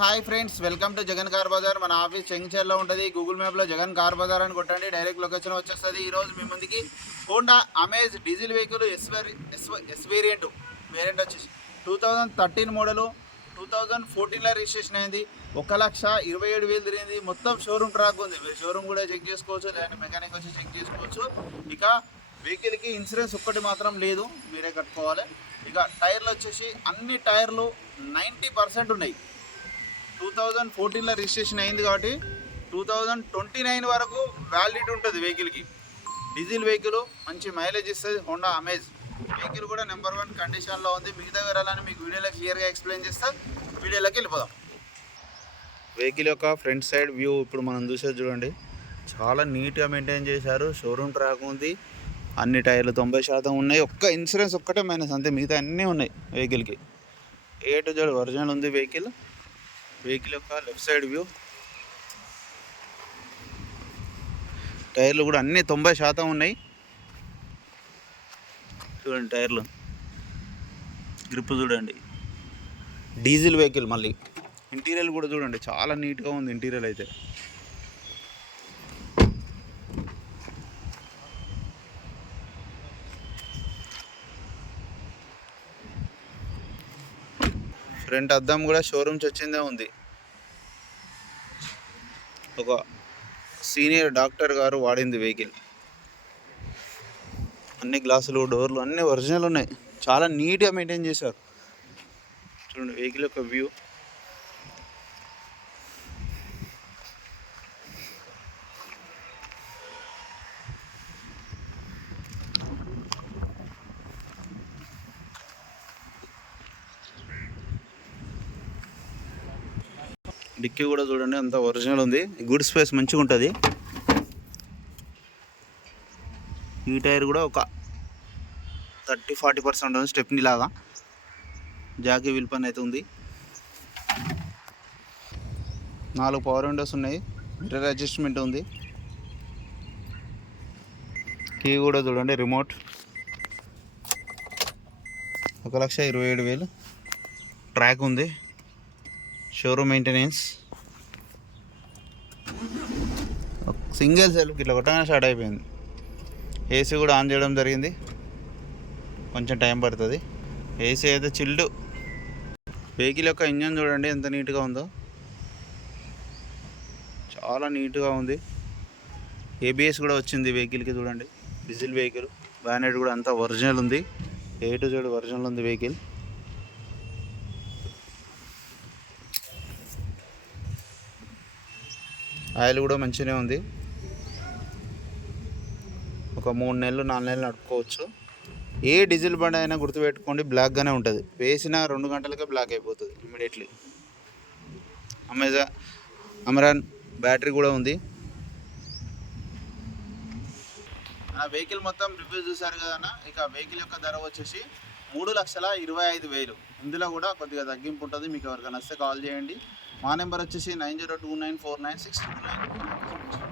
Hi friends, welcome to Jagan car Bazar. మన office చెంగిచెర్లో ఉంటుంది. Google మ్యాప్లో జగన్ కార్ బజార్ అని కొట్టండి, డైరెక్ట్ లొకేషన్ వచ్చేస్తుంది. ఈరోజు మీ ముందుకి Honda amaze diesel vehicle yes variant వచ్చేసి 2013 మోడలు, 2014లో రిజిస్ట్రేషన్ అయింది. 1,27,000 తిరిగింది. మొత్తం షోరూమ్ ట్రాక్ ఉంది. మీరు షోరూమ్ కూడా చెక్ చేసుకోవచ్చు, లేదంటే మెకానిక్ వచ్చి చెక్ చేసుకోవచ్చు. ఇక వెహికల్కి ఇన్సూరెన్స్ ఒక్కటి మాత్రం లేదు, మీరే కట్టుకోవాలి. ఇక టైర్లు వచ్చేసి అన్ని టైర్లు 90% ఉన్నాయి. 2014లో రిజిస్ట్రేషన్ అయింది కాబట్టి 2029 వరకు వ్యాలిడిటీ ఉంటుంది వెహికల్కి. డీజిల్ వెహికల్ మంచి మైలేజ్ ఇస్తుంది. హోండా అమేజ్ వెహికల్ కూడా నెంబర్ 1 కండిషన్లో ఉంది. మిగతా వివరాలని మీకు వీడియోలో క్లియర్గా ఎక్స్ప్లెయిన్ చేస్తా. వీడియోలోకి వెళ్ళిపోదాం. వెహికల్ యొక్క ఫ్రంట్ సైడ్ వ్యూ ఇప్పుడు మనం చూసేది చూడండి. చాలా నీట్గా మెయింటైన్ చేశారు. షోరూమ్ ట్రాక్ ఉంది. అన్ని టైర్లు 90% ఉన్నాయి. ఒక్క ఇన్సూరెన్స్ ఒక్కటే మైనస్, అంతే. మిగతా అన్నీ ఉన్నాయి వెహికల్కి. A to Z ఒరిజినల్ ఉంది వెహికల్ యొక్క లెఫ్ట్ సైడ్ వ్యూ. టైర్లు కూడా అన్నీ 90% ఉన్నాయి. చూడండి టైర్లు, గ్రిప్ చూడండి. Diesel vehicle. మళ్ళీ ఇంటీరియర్ కూడా చూడండి, చాలా నీట్గా ఉంది ఇంటీరియర్ అయితే. ఫ్రంట్ అద్దం కూడా షోరూమ్స్ వచ్చిందే ఉంది. ఒక సీనియర్ డాక్టర్ గారు వాడింది వెహికల్. అన్ని గ్లాసులు, డోర్లు అన్నీ ఒరిజినల్ ఉన్నాయి. చాలా నీట్గా మెయింటైన్ చేశారు. చూడండి వెహికల్ యొక్క వ్యూ. డిక్కీ కూడా చూడండి, అంత ఒరిజినల్ ఉంది. గుడ్ స్పేస్ మంచిగా ఉంటుంది. ఈ టైర్ కూడా ఒక 30-40% ఉంది, స్టెప్నీ లాగా. జాకీ వీల్ పని అయితే ఉంది. 4 పవర్ విండోస్ ఉన్నాయి. మిర్రర్ అడ్జస్ట్మెంట్ ఉంది. కీ కూడా చూడండి, రిమోట్. 1,27,000 ట్రాక్ ఉంది. Showroom maintenance. సింగిల్ సెల్ఫ్ ఇట్లా కొట్టగానే స్టార్ట్ అయిపోయింది. ఏసీ కూడా ఆన్ చేయడం జరిగింది. కొంచెం టైం పడుతుంది. ఏసీ అయితే చిల్డ్. వెహికల్ యొక్క ఇంజన్ చూడండి ఎంత నీట్గా ఉందో, చాలా నీట్గా ఉంది. ABS కూడా వచ్చింది వెహికల్కి చూడండి. Diesel vehicle. బ్యానెట్ కూడా అంతా ఒరిజినల్ ఉంది. A to Z ఒరిజినల్ ఉంది వెహికల్. ఆయిల్ కూడా మంచిగానే ఉంది. ఒక 3 నెలలు 4 నెలలు నడుపుకోవచ్చు. ఏ డీజిల్ బండి అయినా గుర్తుపెట్టుకోండి, బ్లాక్గానే ఉంటుంది. వేసిన 2 గంటలకే బ్లాక్ అయిపోతుంది ఇమ్మీడియట్లీ. అమెరాన్ బ్యాటరీ కూడా ఉంది. ఆ వెహికల్ మొత్తం రివ్యూ చూసారు కదన్నా. ఇక వెహికల్ యొక్క ధర వచ్చేసి 3,25,000. ఇందులో కూడా కొద్దిగా తగ్గింపు ఉంటుంది. మీకు ఎవరికైనా వస్తే కాల్ చేయండి. మా నెంబర్ వచ్చేసి 9029496629.